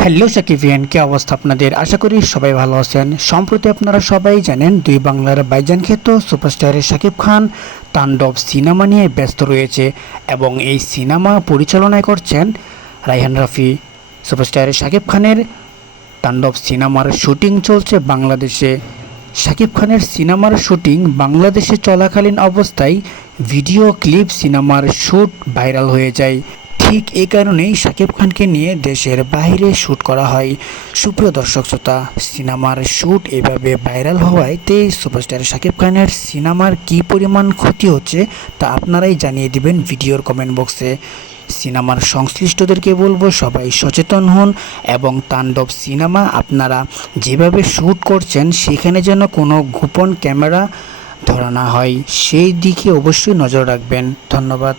Hello সাকিবিয়ান, কি অবস্থা আপনাদের? আশা করি সবাই ভালো আছেন। সম্প্রতি আপনারা সবাই জানেন, দুই বাংলার বাইজান খ্যাত সুপারস্টারের শাকিব খান তাণ্ডব সিনেমা নিয়ে ব্যস্ত রয়েছে এবং এই সিনেমা পরিচালনায় করছেন রাইহান রাফি। সুপারস্টারের শাকিব খানের তাণ্ডব সিনেমার শুটিং চলছে বাংলাদেশে। শাকিব খানের সিনেমার শুটিং বাংলাদেশে চলাকালীন অবস্থায় ভিডিও ক্লিপ সিনেমার শ্যুট ভাইরাল হয়ে যায়। ঠিক এই কারণেই শাকিব খানকে নিয়ে দেশের বাইরে শ্যুট করা হয়। সুপ্রিয় দর্শক শ্রোতা, সিনেমার শ্যুট এভাবে ভাইরাল হওয়ায় তে সুপারস্টার শাকিব খানের সিনেমার কী পরিমাণ ক্ষতি হচ্ছে তা আপনারাই জানিয়ে দিবেন ভিডিওর কমেন্ট বক্সে সিনেমার সংশ্লিষ্টদেরকে বলব সবাই সচেতন হন এবং তাণ্ডব সিনেমা আপনারা যেভাবে শ্যুট করছেন সেখানে যেন কোনো গোপন ক্যামেরা ধরা না হয়। সেই দিকে অবশ্যই নজর রাখবেন। ধন্যবাদ।